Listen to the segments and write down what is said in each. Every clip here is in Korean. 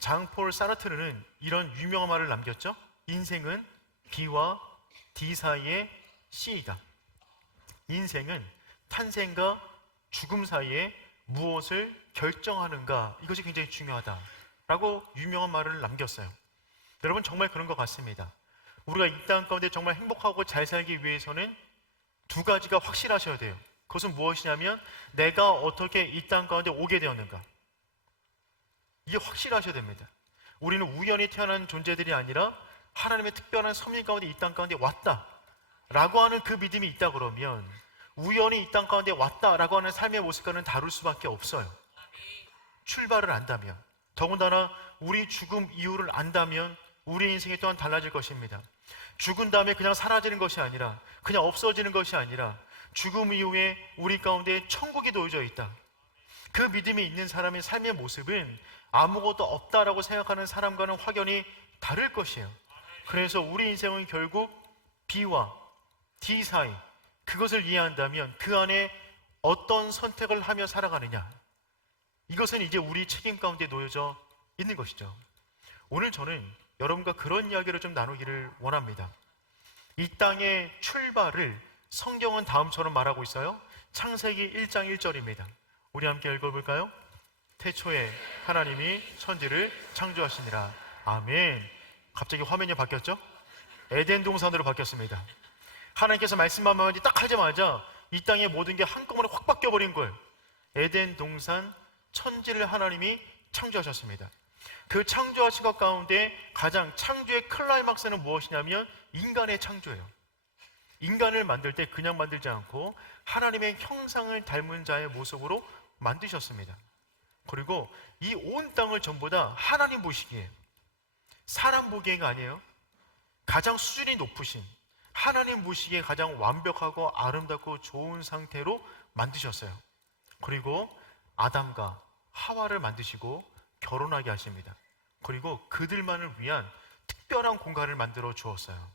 장폴 사르트르는 이런 유명한 말을 남겼죠. 인생은 B와 D 사이의 C이다. 인생은 탄생과 죽음 사이에 무엇을 결정하는가, 이것이 굉장히 중요하다라고 유명한 말을 남겼어요. 여러분, 정말 그런 것 같습니다. 우리가 이 땅 가운데 정말 행복하고 잘 살기 위해서는 두 가지가 확실하셔야 돼요. 그것은 무엇이냐면 내가 어떻게 이 땅 가운데 오게 되었는가, 이게 확실하셔야 됩니다. 우리는 우연히 태어난 존재들이 아니라 하나님의 특별한 섭리 가운데 이 땅 가운데 왔다라고 하는 그 믿음이 있다 그러면 우연히 이 땅 가운데 왔다라고 하는 삶의 모습과는 다를 수밖에 없어요. 출발을 안다면, 더군다나 우리 죽음 이유를 안다면 우리 인생이 또한 달라질 것입니다. 죽은 다음에 그냥 사라지는 것이 아니라, 그냥 없어지는 것이 아니라 죽음 이후에 우리 가운데 천국이 놓여져 있다. 그 믿음이 있는 사람의 삶의 모습은 아무것도 없다라고 생각하는 사람과는 확연히 다를 것이에요. 그래서 우리 인생은 결국 B와 D 사이, 그것을 이해한다면 그 안에 어떤 선택을 하며 살아가느냐, 이것은 이제 우리 책임 가운데 놓여져 있는 것이죠. 오늘 저는 여러분과 그런 이야기를 좀 나누기를 원합니다. 이 땅의 출발을 성경은 다음처럼 말하고 있어요. 창세기 1장 1절입니다. 우리 함께 읽어볼까요? 태초에 하나님이 천지를 창조하시니라. 아멘. 갑자기 화면이 바뀌었죠? 에덴 동산으로 바뀌었습니다. 하나님께서 말씀 한마디 딱 하자마자 이 땅의 모든 게 한꺼번에 확 바뀌어버린 거예요. 에덴 동산, 천지를 하나님이 창조하셨습니다. 그 창조하신 것 가운데 가장 창조의 클라이막스는 무엇이냐면 인간의 창조예요. 인간을 만들 때 그냥 만들지 않고 하나님의 형상을 닮은 자의 모습으로 만드셨습니다. 그리고 이 온 땅을 전부 다 하나님 보시기에, 사람 보기에가 아니에요. 가장 수준이 높으신 하나님 보시기에 가장 완벽하고 아름답고 좋은 상태로 만드셨어요. 그리고 아담과 하와를 만드시고 결혼하게 하십니다. 그리고 그들만을 위한 특별한 공간을 만들어 주었어요.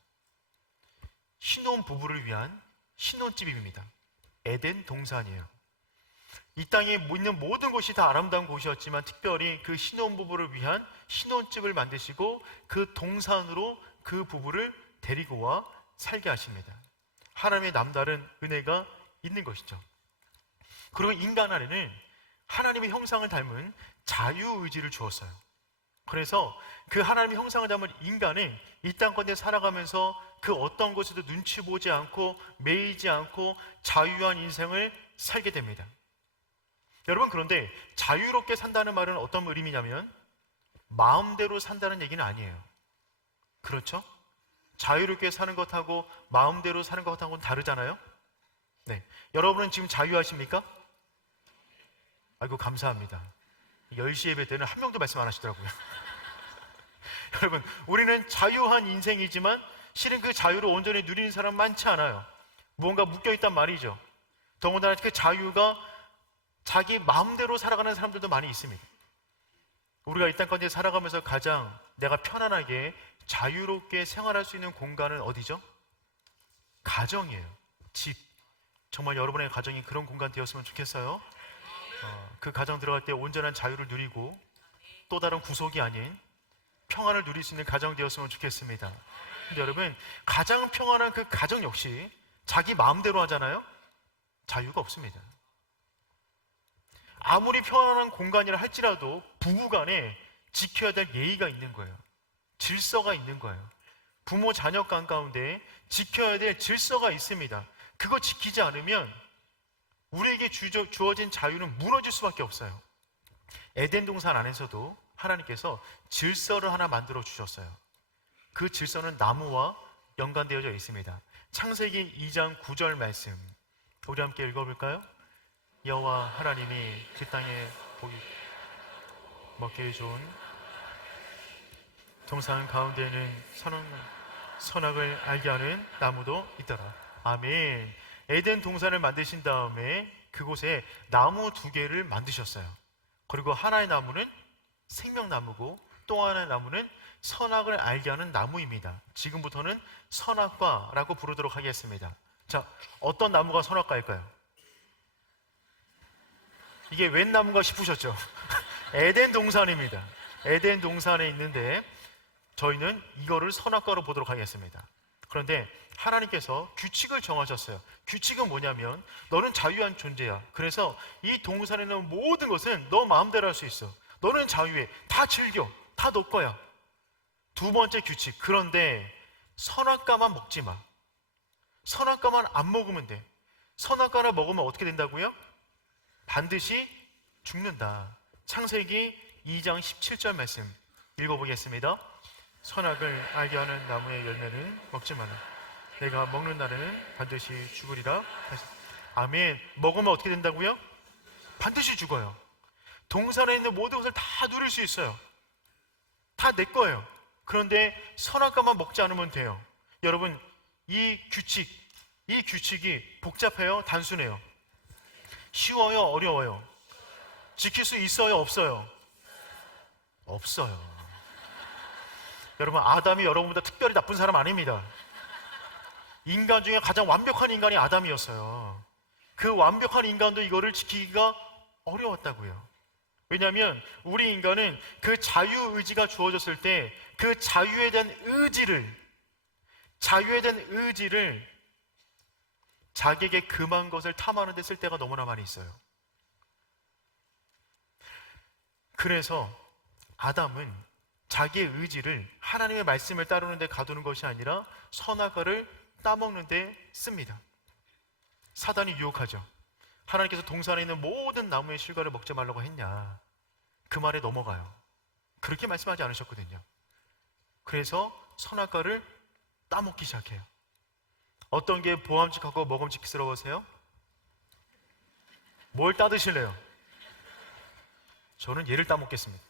신혼 부부를 위한 신혼집입니다. 에덴 동산이에요. 이 땅에 있는 모든 곳이 다 아름다운 곳이었지만 특별히 그 신혼부부를 위한 신혼집을 만드시고 그 동산으로 그 부부를 데리고 와 살게 하십니다. 하나님의 남다른 은혜가 있는 것이죠. 그리고 인간 안에는 하나님의 형상을 닮은 자유의지를 주었어요. 그래서 그 하나님의 형상을 닮은 인간은 이 땅 가운데 살아가면서 그 어떤 것에도 눈치 보지 않고 매이지 않고 자유한 인생을 살게 됩니다. 여러분, 그런데 자유롭게 산다는 말은 어떤 의미냐면 마음대로 산다는 얘기는 아니에요. 그렇죠? 자유롭게 사는 것하고 마음대로 사는 것하고는 다르잖아요? 네. 여러분은 지금 자유하십니까? 아이고, 감사합니다. 10시 예배 때는 한 명도 말씀 안 하시더라고요. 여러분, 우리는 자유한 인생이지만 실은 그 자유를 온전히 누리는 사람 많지 않아요. 무언가 묶여있단 말이죠. 더군다나 그 자유가 자기 마음대로 살아가는 사람들도 많이 있습니다. 우리가 이 땅 가운데 살아가면서 가장 내가 편안하게 자유롭게 생활할 수 있는 공간은 어디죠? 가정이에요. 집. 정말 여러분의 가정이 그런 공간 되었으면 좋겠어요. 그 가정 들어갈 때 온전한 자유를 누리고 또 다른 구속이 아닌 평안을 누릴 수 있는 가정 되었으면 좋겠습니다. 근데 여러분, 가장 평안한 그 가정 역시 자기 마음대로 하잖아요? 자유가 없습니다. 아무리 편안한 공간이라 할지라도 부부간에 지켜야 될 예의가 있는 거예요. 질서가 있는 거예요. 부모 자녀 간 가운데 지켜야 될 질서가 있습니다. 그거 지키지 않으면 우리에게 주어진 자유는 무너질 수밖에 없어요. 에덴 동산 안에서도 하나님께서 질서를 하나 만들어 주셨어요. 그 질서는 나무와 연관되어져 있습니다. 창세기 2장 9절 말씀, 우리 함께 읽어볼까요? 여호와 하나님이 그 땅에 먹기 좋은 동산 가운데에는 선악을 알게 하는 나무도 있더라. 아멘. 에덴 동산을 만드신 다음에 그곳에 나무 2개를 만드셨어요. 그리고 하나의 나무는 생명나무고 또 하나의 나무는 선악을 알게 하는 나무입니다. 지금부터는 선악과라고 부르도록 하겠습니다. 자, 어떤 나무가 선악과일까요? 이게 웬 나무가 싶으셨죠? 에덴 동산입니다. 에덴 동산에 있는데 저희는 이거를 선악과로 보도록 하겠습니다. 그런데 하나님께서 규칙을 정하셨어요. 규칙은 뭐냐면 너는 자유한 존재야. 그래서 이 동산에 있는 모든 것은 너 마음대로 할 수 있어. 너는 자유해. 다 즐겨. 다 너 거야. 두 번째 규칙. 그런데 선악과만 먹지 마. 선악과만 안 먹으면 돼. 선악과를 먹으면 어떻게 된다고요? 반드시 죽는다. 창세기 2장 17절 말씀 읽어보겠습니다. 선악을 알게 하는 나무의 열매는 먹지 마라. 내가 먹는 날에는 반드시 죽으리라. 아멘. 먹으면 어떻게 된다고요? 반드시 죽어요. 동산에 있는 모든 것을 다 누릴 수 있어요. 다 내 거예요. 그런데 선악과만 먹지 않으면 돼요. 여러분, 이 규칙이 복잡해요? 단순해요? 쉬워요? 어려워요? 지킬 수 있어요? 없어요? 없어요. 여러분, 아담이 여러분보다 특별히 나쁜 사람 아닙니다. 인간 중에 가장 완벽한 인간이 아담이었어요. 그 완벽한 인간도 이거를 지키기가 어려웠다고요. 왜냐하면 우리 인간은 그 자유의지가 주어졌을 때 그 자유에 대한 의지를 자기에게 금한 것을 탐하는 데 쓸 때가 너무나 많이 있어요. 그래서 아담은 자기의 의지를 하나님의 말씀을 따르는 데 가두는 것이 아니라 선악과를 따먹는 데 씁니다. 사단이 유혹하죠. 하나님께서 동산에 있는 모든 나무의 실과를 먹지 말라고 했냐? 그 말에 넘어가요. 그렇게 말씀하지 않으셨거든요. 그래서 선악과를 따먹기 시작해요. 어떤 게 보암직하고 먹음직스러우세요? 뭘 따드실래요? 저는 얘를 따먹겠습니다.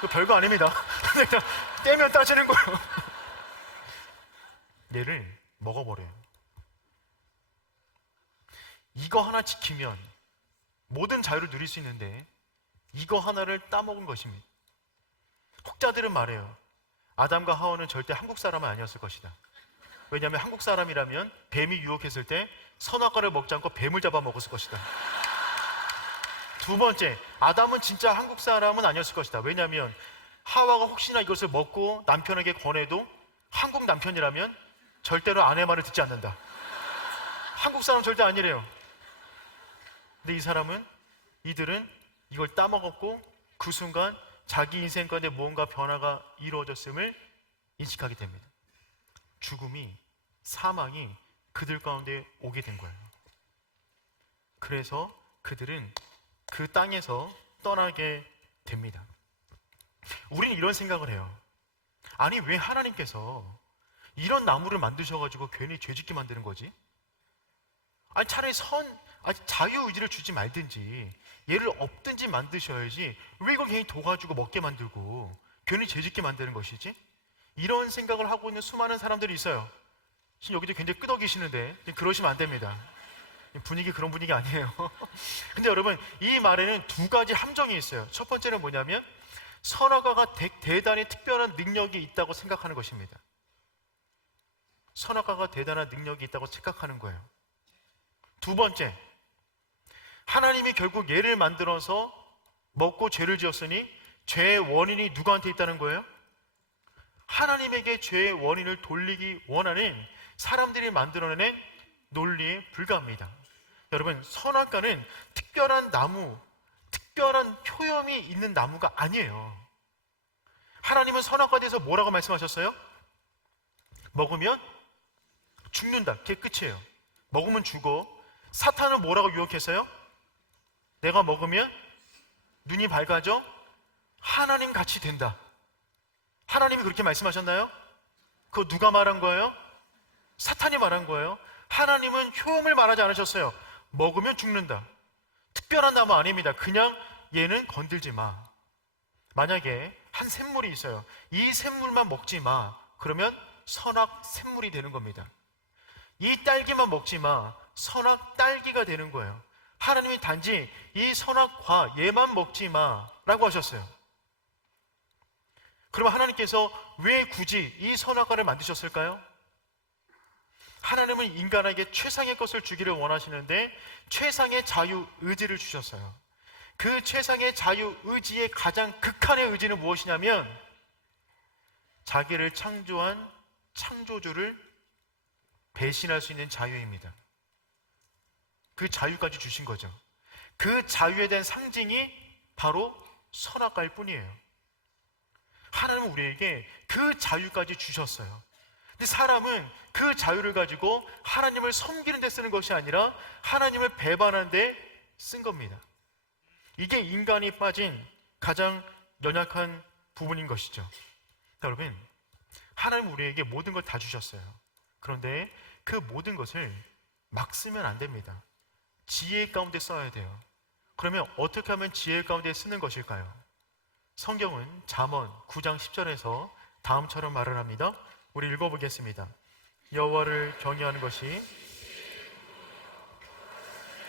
그 별거 아닙니다. 그냥 떼면 따지는 거예요. 얘를 먹어버려요. 이거 하나 지키면 모든 자유를 누릴 수 있는데 이거 하나를 따먹은 것입니다. 혹자들은 말해요. 아담과 하와는 절대 한국 사람은 아니었을 것이다. 왜냐하면 한국 사람이라면 뱀이 유혹했을 때 선악과를 먹지 않고 뱀을 잡아 먹었을 것이다. 두 번째, 아담은 진짜 한국 사람은 아니었을 것이다. 왜냐하면 하와가 혹시나 이것을 먹고 남편에게 권해도 한국 남편이라면 절대로 아내 말을 듣지 않는다. 한국 사람 절대 아니래요. 근데 이들은 이걸 따먹었고 그 순간 자기 인생 가운데 무언가 변화가 이루어졌음을 인식하게 됩니다. 죽음이, 사망이 그들 가운데 오게 된 거예요. 그래서 그들은 그 땅에서 떠나게 됩니다. 우리는 이런 생각을 해요. 아니, 왜 하나님께서 이런 나무를 만드셔가지고 괜히 죄짓게 만드는 거지? 아니, 차라리 자유의지를 주지 말든지 얘를 없든지 만드셔야지 왜 이걸 괜히 도와주고 먹게 만들고 괜히 죄짓게 만드는 것이지? 이런 생각을 하고 있는 수많은 사람들이 있어요. 지금 여기도 굉장히 끄덕이시는데 그러시면 안 됩니다. 분위기 그런 분위기 아니에요. 근데 여러분, 이 말에는 두 가지 함정이 있어요. 첫 번째는 뭐냐면 선악과가 대단히 특별한 능력이 있다고 생각하는 것입니다. 선악과가 대단한 능력이 있다고 생각하는 거예요. 두 번째, 하나님이 결국 얘를 만들어서 먹고 죄를 지었으니 죄의 원인이 누구한테 있다는 거예요? 하나님에게 죄의 원인을 돌리기 원하는 사람들이 만들어낸 논리에 불과합니다. 여러분, 선악과는 특별한 나무, 특별한 효용이 있는 나무가 아니에요. 하나님은 선악과에 대해서 뭐라고 말씀하셨어요? 먹으면 죽는다. 그게 끝이에요. 먹으면 죽어. 사탄은 뭐라고 유혹했어요? 내가 먹으면 눈이 밝아져 하나님 같이 된다. 하나님이 그렇게 말씀하셨나요? 그거 누가 말한 거예요? 사탄이 말한 거예요. 하나님은 효험을 말하지 않으셨어요. 먹으면 죽는다. 특별한 나무 아닙니다. 그냥 얘는 건들지 마. 만약에 한 샘물이 있어요. 이 샘물만 먹지 마. 그러면 선악 샘물이 되는 겁니다. 이 딸기만 먹지 마. 선악 딸기가 되는 거예요. 하나님이 단지 이 선악과 얘만 먹지 마라고 하셨어요. 그러면 하나님께서 왜 굳이 이 선악과를 만드셨을까요? 하나님은 인간에게 최상의 것을 주기를 원하시는데 최상의 자유 의지를 주셨어요. 그 최상의 자유 의지의 가장 극한의 의지는 무엇이냐면 자기를 창조한 창조주를 배신할 수 있는 자유입니다. 그 자유까지 주신 거죠. 그 자유에 대한 상징이 바로 선악과일 뿐이에요. 하나님은 우리에게 그 자유까지 주셨어요. 근데 사람은 그 자유를 가지고 하나님을 섬기는 데 쓰는 것이 아니라 하나님을 배반하는 데 쓴 겁니다. 이게 인간이 빠진 가장 연약한 부분인 것이죠. 여러분, 하나님 우리에게 모든 걸 다 주셨어요. 그런데 그 모든 것을 막 쓰면 안 됩니다. 지혜 가운데 써야 돼요. 그러면 어떻게 하면 지혜 가운데 쓰는 것일까요? 성경은 잠언 9장 10절에서 다음처럼 말을 합니다. 우리 읽어보겠습니다. 여호와를 경외하는 것이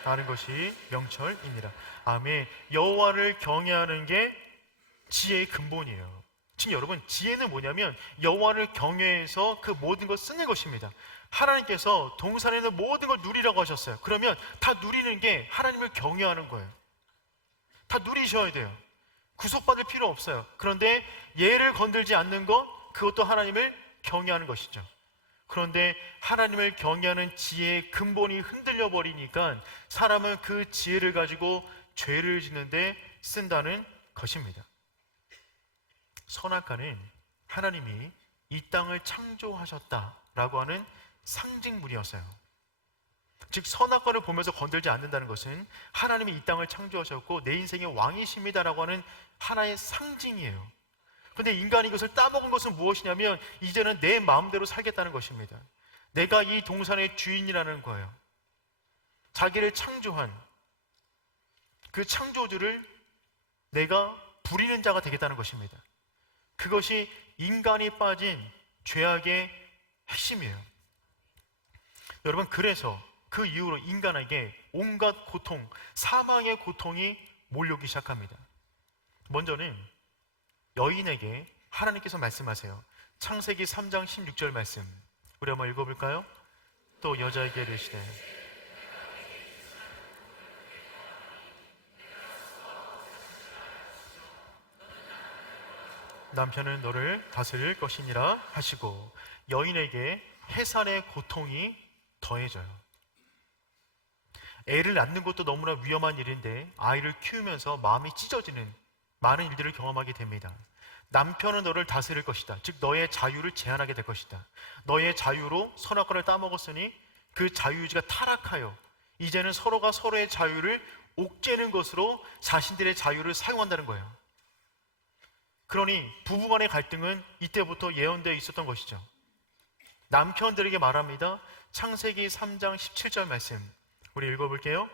아는 것이 명철입니다. 아멘. 여호와를 경외하는 게 지혜의 근본이에요. 지금 여러분, 지혜는 뭐냐면 여호와를 경외해서 그 모든 걸 쓰는 것입니다. 하나님께서 동산에 있는 모든 걸 누리라고 하셨어요. 그러면 다 누리는 게 하나님을 경외하는 거예요. 다 누리셔야 돼요. 구속받을 필요 없어요. 그런데 얘를 건들지 않는 것, 그것도 하나님을 경외하는 것이죠. 그런데 하나님을 경외하는 지혜의 근본이 흔들려 버리니까 사람은 그 지혜를 가지고 죄를 짓는데 쓴다는 것입니다. 선악과는 하나님이 이 땅을 창조하셨다라고 하는 상징물이었어요. 즉 선악과를 보면서 건들지 않는다는 것은 하나님이 이 땅을 창조하셨고 내 인생의 왕이십니다라고 하는 하나의 상징이에요. 그런데 인간이 이것을 따먹은 것은 무엇이냐면 이제는 내 마음대로 살겠다는 것입니다. 내가 이 동산의 주인이라는 거예요. 자기를 창조한 그 창조주를 내가 부리는 자가 되겠다는 것입니다. 그것이 인간이 빠진 죄악의 핵심이에요. 여러분, 그래서 그 이후로 인간에게 온갖 고통, 사망의 고통이 몰려오기 시작합니다. 먼저는 여인에게 하나님께서 말씀하세요. 창세기 3장 16절 말씀 우리 한번 읽어볼까요? 또 여자에게 이르시되 남편은 너를 다스릴 것이니라 하시고 여인에게 해산의 고통이 더해져요. 애를 낳는 것도 너무나 위험한 일인데 아이를 키우면서 마음이 찢어지는 많은 일들을 경험하게 됩니다. 남편은 너를 다스릴 것이다. 즉 너의 자유를 제한하게 될 것이다. 너의 자유로 선악과를 따먹었으니 그 자유의지가 타락하여 이제는 서로가 서로의 자유를 옥죄는 것으로 자신들의 자유를 사용한다는 거예요. 그러니 부부간의 갈등은 이때부터 예언되어 있었던 것이죠. 남편들에게 말합니다. 창세기 3장 17절 말씀 우리 읽어볼게요.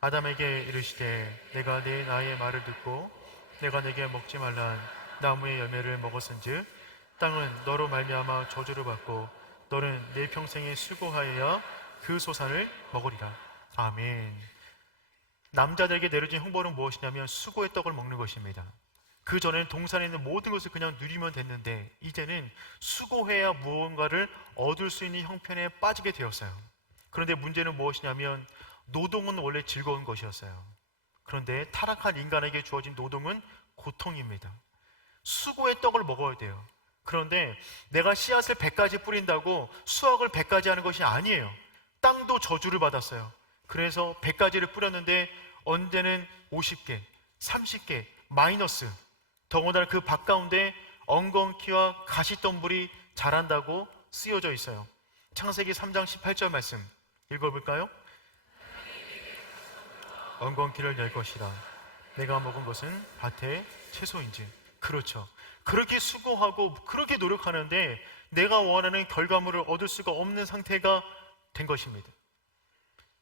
아담에게 이르시되 내가 내 나의 말을 듣고 내가 내게 먹지 말란 나무의 열매를 먹었은즉 땅은 너로 말미암아 저주를 받고 너는 내 평생에 수고하여야 그 소산을 먹으리라. 아멘. 남자들에게 내려진 형벌은 무엇이냐면 수고의 떡을 먹는 것입니다. 그 전에는 동산에 있는 모든 것을 그냥 누리면 됐는데 이제는 수고해야 무언가를 얻을 수 있는 형편에 빠지게 되었어요. 그런데 문제는 무엇이냐면 노동은 원래 즐거운 것이었어요. 그런데 타락한 인간에게 주어진 노동은 고통입니다. 수고의 떡을 먹어야 돼요. 그런데 내가 씨앗을 100가지 뿌린다고 수확을 100가지 하는 것이 아니에요. 땅도 저주를 받았어요. 그래서 100가지를 뿌렸는데 언제는 50개, 30개, 마이너스. 더군다나 그 밭 가운데 엉겅퀴와 가시덤불이 자란다고 쓰여져 있어요. 창세기 3장 18절 말씀 읽어볼까요? 엉겅퀴를 열 것이라 내가 먹은 것은 밭의 채소인지. 그렇죠. 그렇게 수고하고 그렇게 노력하는데 내가 원하는 결과물을 얻을 수가 없는 상태가 된 것입니다.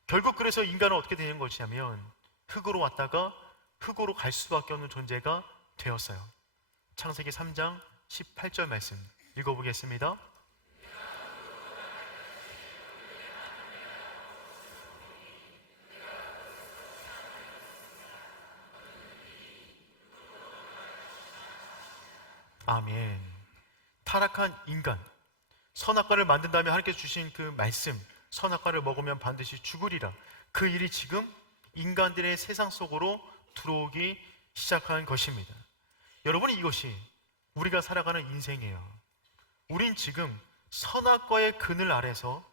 결국 그래서 인간은 어떻게 되는 것이냐면 흙으로 왔다가 흙으로 갈 수밖에 없는 존재가 되었어요. 창세기 3장 18절 말씀 읽어보겠습니다. 아멘. 타락한 인간, 선악과를 만든 다음에 하나님께서 주신 그 말씀, 선악과를 먹으면 반드시 죽으리라. 그 일이 지금 인간들의 세상 속으로 들어오기 시작한 것입니다. 여러분, 이것이 우리가 살아가는 인생이에요. 우린 지금 선악과의 그늘 아래서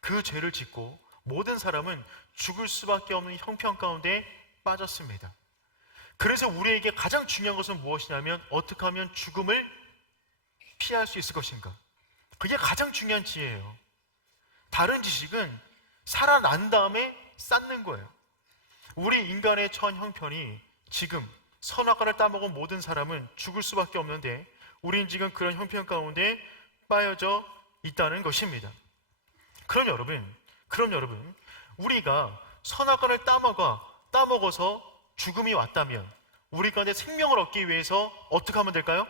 그 죄를 짓고 모든 사람은 죽을 수밖에 없는 형편 가운데 빠졌습니다. 그래서 우리에게 가장 중요한 것은 무엇이냐면 어떻게 하면 죽음을 피할 수 있을 것인가. 그게 가장 중요한 지혜예요. 다른 지식은 살아난 다음에 쌓는 거예요. 우리 인간의 처한 형편이 지금 선악과를 따먹은 모든 사람은 죽을 수밖에 없는데 우린 지금 그런 형편 가운데 빠여져 있다는 것입니다. 그럼 여러분, 우리가 선악과를 따먹어서 죽음이 왔다면 우리 가운데 생명을 얻기 위해서 어떻게 하면 될까요?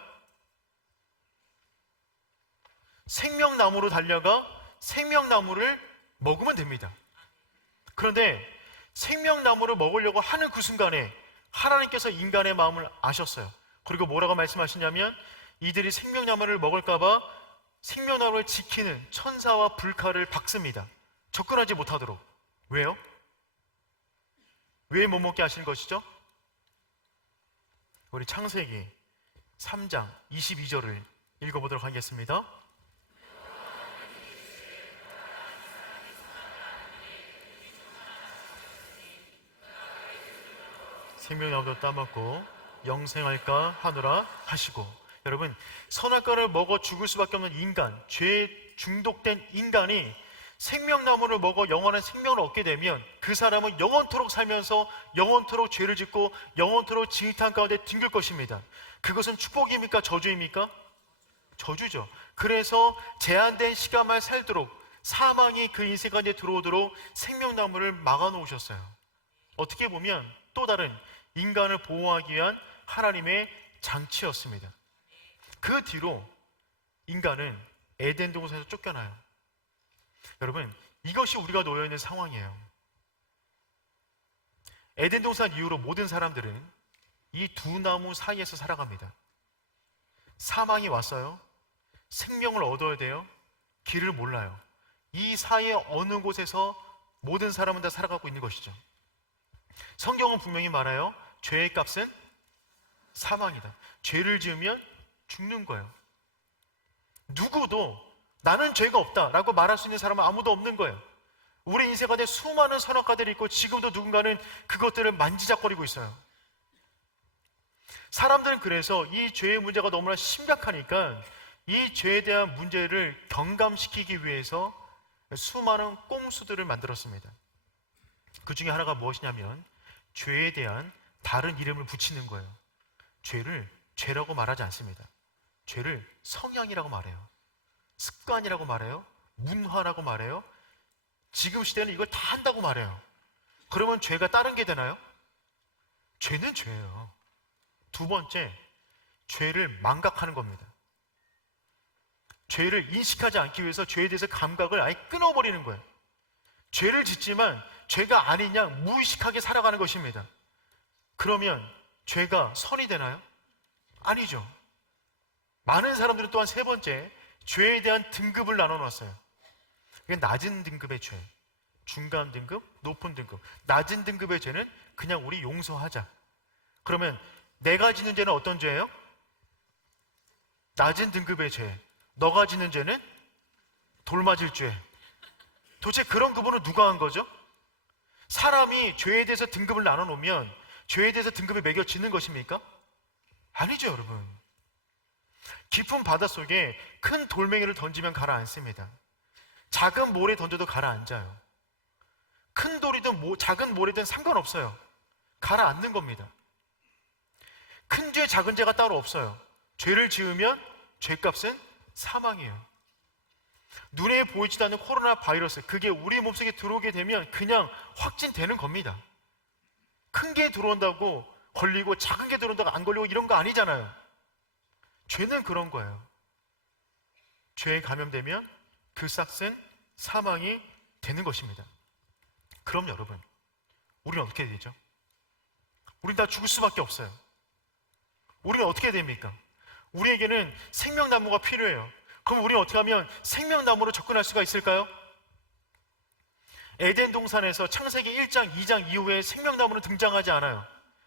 생명나무로 달려가 생명나무를 먹으면 됩니다. 그런데 생명나무를 먹으려고 하는 그 순간에 하나님께서 인간의 마음을 아셨어요. 그리고 뭐라고 말씀하시냐면 이들이 생명나무를 먹을까봐 생명나무를 지키는 천사와 불칼을 박습니다. 접근하지 못하도록. 왜요? 왜 못 먹게 하시는 것이죠? 우리 창세기 3장 22절을 읽어보도록 하겠습니다. 생명나무도 따먹고 영생할까 하노라 하시고. 여러분, 선악과를 먹어 죽을 수밖에 없는 인간, 죄에 중독된 인간이 생명나무를 먹어 영원한 생명을 얻게 되면 그 사람은 영원토록 살면서 영원토록 죄를 짓고 영원토록 지휘탄 가운데 뒹굴 것입니다. 그것은 축복입니까? 저주입니까? 저주죠. 그래서 제한된 시간만 살도록 사망이 그 인생 가운데 들어오도록 생명나무를 막아놓으셨어요. 어떻게 보면 또 다른 인간을 보호하기 위한 하나님의 장치였습니다. 그 뒤로 인간은 에덴 동산에서 쫓겨나요. 여러분, 이것이 우리가 놓여있는 상황이에요. 에덴 동산 이후로 모든 사람들은 이 두 나무 사이에서 살아갑니다. 사망이 왔어요. 생명을 얻어야 돼요. 길을 몰라요. 이 사이에 어느 곳에서 모든 사람은 다 살아가고 있는 것이죠. 성경은 분명히 말해요. 죄의 값은 사망이다. 죄를 지으면 죽는 거예요. 누구도 나는 죄가 없다라고 말할 수 있는 사람은 아무도 없는 거예요. 우리 인생 가운데 수많은 선악과들이 있고 지금도 누군가는 그것들을 만지작거리고 있어요. 사람들은 그래서 이 죄의 문제가 너무나 심각하니까 이 죄에 대한 문제를 경감시키기 위해서 수많은 꼼수들을 만들었습니다. 그 중에 하나가 무엇이냐면 죄에 대한 다른 이름을 붙이는 거예요. 죄를 죄라고 말하지 않습니다. 죄를 성향이라고 말해요. 습관이라고 말해요. 문화라고 말해요. 지금 시대는 이걸 다 한다고 말해요. 그러면 죄가 다른 게 되나요? 죄는 죄예요. 두 번째, 죄를 망각하는 겁니다. 죄를 인식하지 않기 위해서 죄에 대해서 감각을 아예 끊어버리는 거예요. 죄를 짓지만 죄가 아니냐 무의식하게 살아가는 것입니다. 그러면 죄가 선이 되나요? 아니죠. 많은 사람들은 또한 세 번째, 죄에 대한 등급을 나눠놨어요. 그게 낮은 등급의 죄, 중간 등급, 높은 등급. 낮은 등급의 죄는 그냥 우리 용서하자. 그러면 내가 짓는 죄는 어떤 죄예요? 낮은 등급의 죄. 너가 짓는 죄는 돌 맞을 죄. 도대체 그런 구분은 누가 한 거죠? 사람이 죄에 대해서 등급을 나눠놓으면 죄에 대해서 등급을 매겨 짓는 것입니까? 아니죠, 여러분. 깊은 바닷속에 큰 돌멩이를 던지면 가라앉습니다. 작은 모래 던져도 가라앉아요. 큰 돌이든 작은 모래든 상관없어요. 가라앉는 겁니다. 큰 죄, 작은 죄가 따로 없어요. 죄를 지으면 죄값은 사망이에요. 눈에 보이지도 않는 코로나 바이러스, 그게 우리 몸속에 들어오게 되면 그냥 확진되는 겁니다. 큰 게 들어온다고 걸리고 작은 게 들어온다고 안 걸리고 이런 거 아니잖아요. 죄는 그런 거예요. 죄에 감염되면 그 싹은 사망이 되는 것입니다. 그럼 여러분, 우리는 어떻게 해야 되죠? 우린 다 죽을 수밖에 없어요. 우리는 어떻게 해야 됩니까? 우리에게는 생명나무가 필요해요. 그럼 우리는 어떻게 하면 생명나무로 접근할 수가 있을까요? 에덴 동산에서 창세기 1장, 2장 이후에 생명나무는 등장하지 않아요.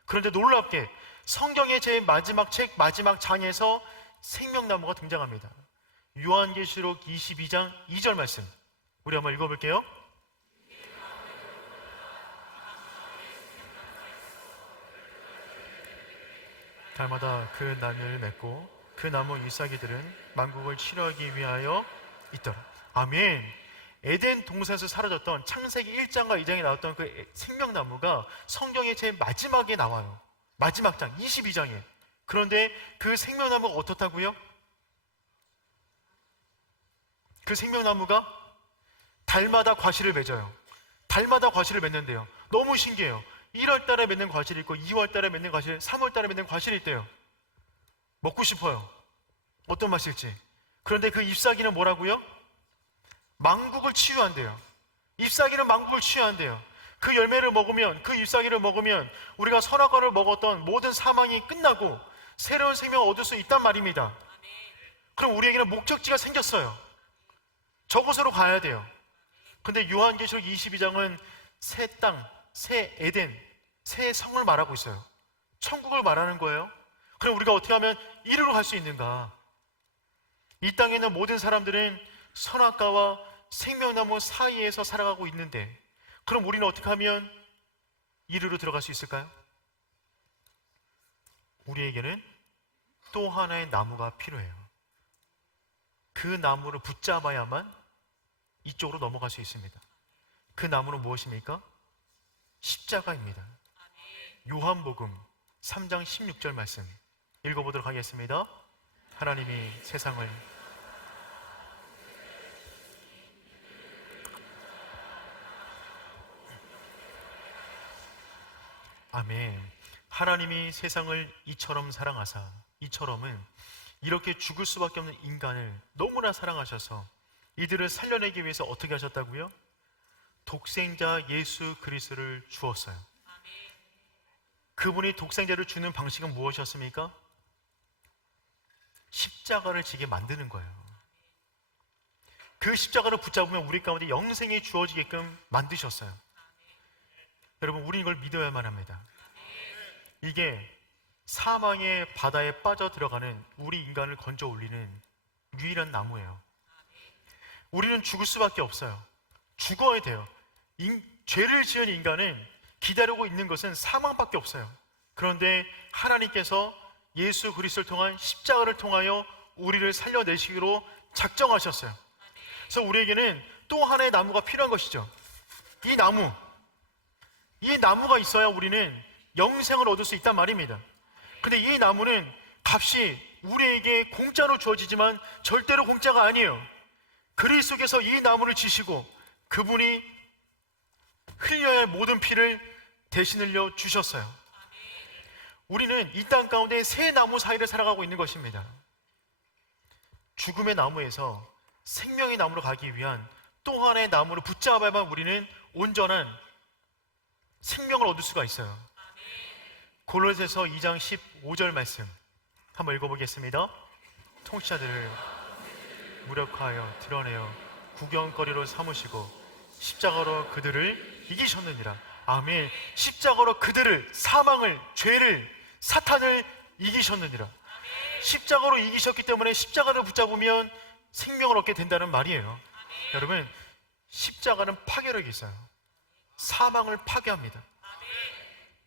그런데 놀랍게 성경의 제일 마지막 책 마지막 장에서 생명나무가 등장합니다. 요한계시록 22장 2절 말씀 우리 한번 읽어볼게요. 달마다 그 나무를 맺고 그 나무 잎사귀들은 만국을 치료하기 위하여 있더라. 아멘. 에덴 동산에서 사라졌던 창세기 1장과 2장에 나왔던 그 생명나무가 성경의 제일 마지막에 나와요. 마지막 장 22장에. 그런데 그 생명나무가 어떻다고요? 그 생명나무가 달마다 과실을 맺어요. 달마다 과실을 맺는데요. 너무 신기해요. 1월 달에 맺는 과실이 있고 2월 달에 맺는 과실, 3월 달에 맺는 과실이 있대요. 먹고 싶어요. 어떤 맛일지. 그런데 그 잎사귀는 뭐라고요? 만국을 치유한대요. 잎사귀는 만국을 치유한대요. 그 열매를 먹으면, 그 잎사귀를 먹으면 우리가 선악과를 먹었던 모든 사망이 끝나고 새로운 생명을 얻을 수 있단 말입니다. 그럼 우리에게는 목적지가 생겼어요. 저곳으로 가야 돼요. 근데 요한계시록 22장은 새 땅, 새 에덴, 새 성을 말하고 있어요. 천국을 말하는 거예요. 그럼 우리가 어떻게 하면 이리로 갈 수 있는가? 이 땅에 있는 모든 사람들은 선악과와 생명나무 사이에서 살아가고 있는데, 그럼 우리는 어떻게 하면 이리로 들어갈 수 있을까요? 우리에게는 또 하나의 나무가 필요해요. 그 나무를 붙잡아야만 이쪽으로 넘어갈 수 있습니다. 그 나무는 무엇입니까? 십자가입니다. 요한복음 3장 16절 말씀 읽어보도록 하겠습니다. 하나님이 세상을 아멘. 하나님이 세상을 이처럼 사랑하사, 이처럼은 이렇게 죽을 수밖에 없는 인간을 너무나 사랑하셔서 이들을 살려내기 위해서 어떻게 하셨다고요? 독생자 예수 그리스도를 주었어요. 그분이 독생자를 주는 방식은 무엇이었습니까? 십자가를 지게 만드는 거예요. 그 십자가를 붙잡으면 우리 가운데 영생이 주어지게끔 만드셨어요. 여러분, 우리 이걸 믿어야만 합니다. 이게 사망의 바다에 빠져 들어가는 우리 인간을 건져 올리는 유일한 나무예요. 우리는 죽을 수밖에 없어요. 죽어야 돼요. 죄를 지은 인간은 기다리고 있는 것은 사망밖에 없어요. 그런데 하나님께서 예수 그리스도를 통한 십자가를 통하여 우리를 살려내시기로 작정하셨어요. 그래서 우리에게는 또 하나의 나무가 필요한 것이죠. 이 나무가 있어야 우리는 영생을 얻을 수 있단 말입니다. 근데 이 나무는 값이 우리에게 공짜로 주어지지만 절대로 공짜가 아니에요. 그리스도께서 이 나무를 지시고 그분이 흘려야 할 모든 피를 대신 흘려 주셨어요. 우리는 이 땅 가운데 새 나무 사이를 살아가고 있는 것입니다. 죽음의 나무에서 생명의 나무로 가기 위한 또 하나의 나무를 붙잡아야만 우리는 온전한 생명을 얻을 수가 있어요. 골로새서 2장 15절 말씀 한번 읽어보겠습니다. 통치자들을 무력하여 드러내어 구경거리로 삼으시고 십자가로 그들을 이기셨느니라. 아멘. 십자가로 그들을, 사망을, 죄를, 사탄을 이기셨느니라. 십자가로 이기셨기 때문에 십자가를 붙잡으면 생명을 얻게 된다는 말이에요. 여러분, 십자가는 파괴력이 있어요. 사망을 파괴합니다.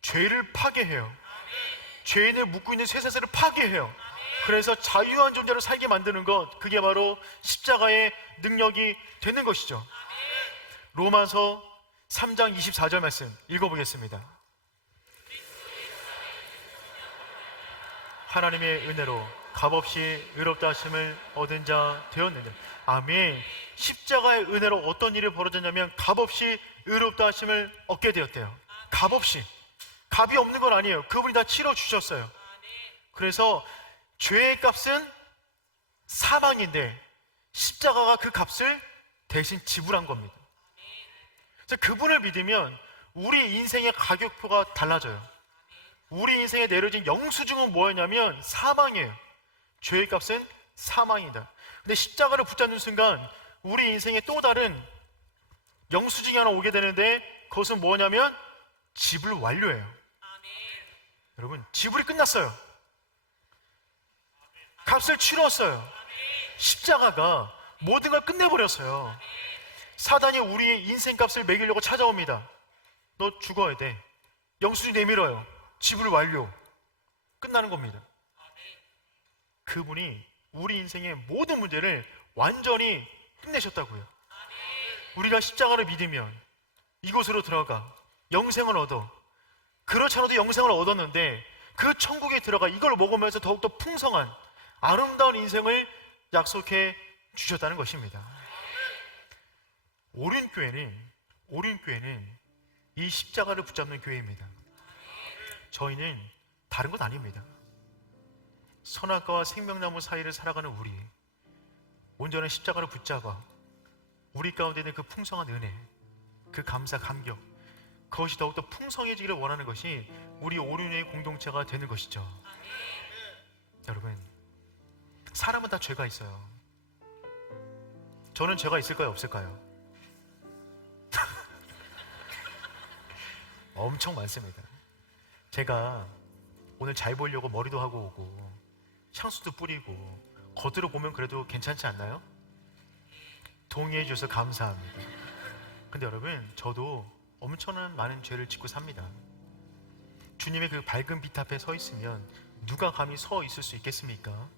죄를 파괴해요. 죄인을 묶고 있는 쇠사슬을 파괴해요. 그래서 자유한 존재로 살게 만드는 것, 그게 바로 십자가의 능력이 되는 것이죠. 로마서 3장 24절 말씀 읽어보겠습니다. 하나님의 은혜로 값없이 의롭다 하심을 얻은 자 되었느냐. 아멘. 십자가의 은혜로 어떤 일이 벌어졌냐면 값없이 의롭다 하심을 얻게 되었대요. 값없이. 값이 없는 건 아니에요. 그분이 다 치러주셨어요. 그래서 죄의 값은 사망인데 십자가가 그 값을 대신 지불한 겁니다. 그래서 그분을 믿으면 우리 인생의 가격표가 달라져요. 우리 인생에 내려진 영수증은 뭐였냐면 사망이에요. 죄의 값은 사망이다. 근데 십자가를 붙잡는 순간 우리 인생에 또 다른 영수증이 하나 오게 되는데 그것은 뭐냐면 지불 완료예요. 여러분, 지불이 끝났어요. 값을 치렀어요. 십자가가 모든 걸 끝내버렸어요. 사단이 우리의 인생값을 매기려고 찾아옵니다. 너 죽어야 돼. 영수증 내밀어요. 지불 완료. 끝나는 겁니다. 그분이 우리 인생의 모든 문제를 완전히 끝내셨다고요. 우리가 십자가를 믿으면 이곳으로 들어가 영생을 얻어. 그렇지 않아도 영생을 얻었는데 그 천국에 들어가 이걸 먹으면서 더욱더 풍성한 아름다운 인생을 약속해 주셨다는 것입니다. 오륜교회는 이 십자가를 붙잡는 교회입니다. 저희는 다른 것 아닙니다. 선악과와 생명나무 사이를 살아가는 우리, 온전한 십자가를 붙잡아 우리 가운데 있는 그 풍성한 은혜, 그 감사, 감격, 그것이 더욱더 풍성해지기를 원하는 것이 우리 오륜의 공동체가 되는 것이죠. 여러분, 사람은 다 죄가 있어요. 저는 죄가 있을까요, 없을까요? 엄청 많습니다. 제가 오늘 잘 보이려고 머리도 하고 오고 향수도 뿌리고 겉으로 보면 그래도 괜찮지 않나요? 동의해 주셔서 감사합니다. 근데 여러분, 저도 엄청난 많은 죄를 짓고 삽니다. 주님의 그 밝은 빛 앞에 서 있으면 누가 감히 서 있을 수 있겠습니까?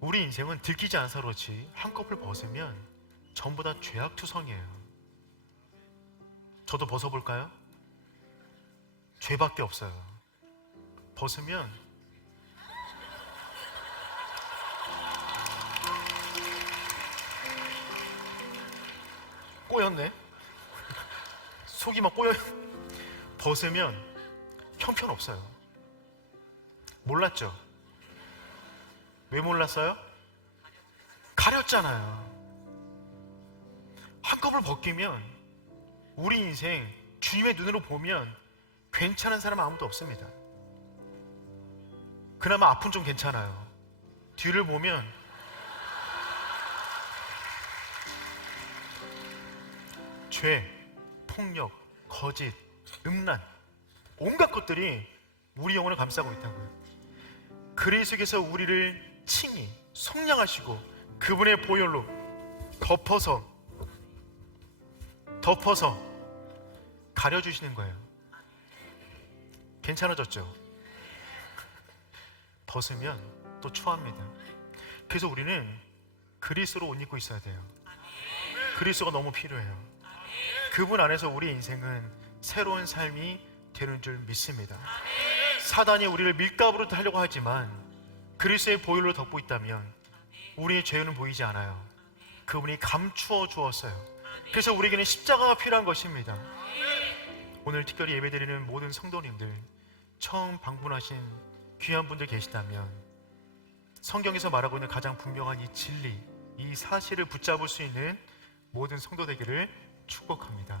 우리 인생은 들키지 않아서 그렇지 한꺼풀 벗으면 전부 다 죄악투성이에요. 저도 벗어볼까요? 죄밖에 없어요. 벗으면 꼬였네. 속이 막 꼬여. 벗으면 형편없어요. 몰랐죠? 왜 몰랐어요? 가렸잖아요. 한꺼풀 벗기면 우리 인생 주님의 눈으로 보면 괜찮은 사람 아무도 없습니다. 그나마 앞은 좀 괜찮아요. 뒤를 보면 죄, 폭력, 거짓, 음란, 온갖 것들이 우리 영혼을 감싸고 있다고요. 그리스도께서 우리를 칭히 속량하시고 그분의 보혈로 덮어서 가려주시는 거예요. 괜찮아졌죠? 벗으면 또 추합니다. 그래서 우리는 그리스도로 옷 입고 있어야 돼요. 그리스도가 너무 필요해요. 그분 안에서 우리 인생은 새로운 삶이 되는 줄 믿습니다. 사단이 우리를 밀가부로 하려고 하지만 그리스도의 보혈로 덮고 있다면 우리의 죄는 보이지 않아요. 그분이 감추어 주었어요. 그래서 우리에게는 십자가가 필요한 것입니다. 오늘 특별히 예배드리는 모든 성도님들, 처음 방문하신 귀한 분들 계시다면 성경에서 말하고 있는 가장 분명한 이 진리, 이 사실을 붙잡을 수 있는 모든 성도 되기를 축복합니다.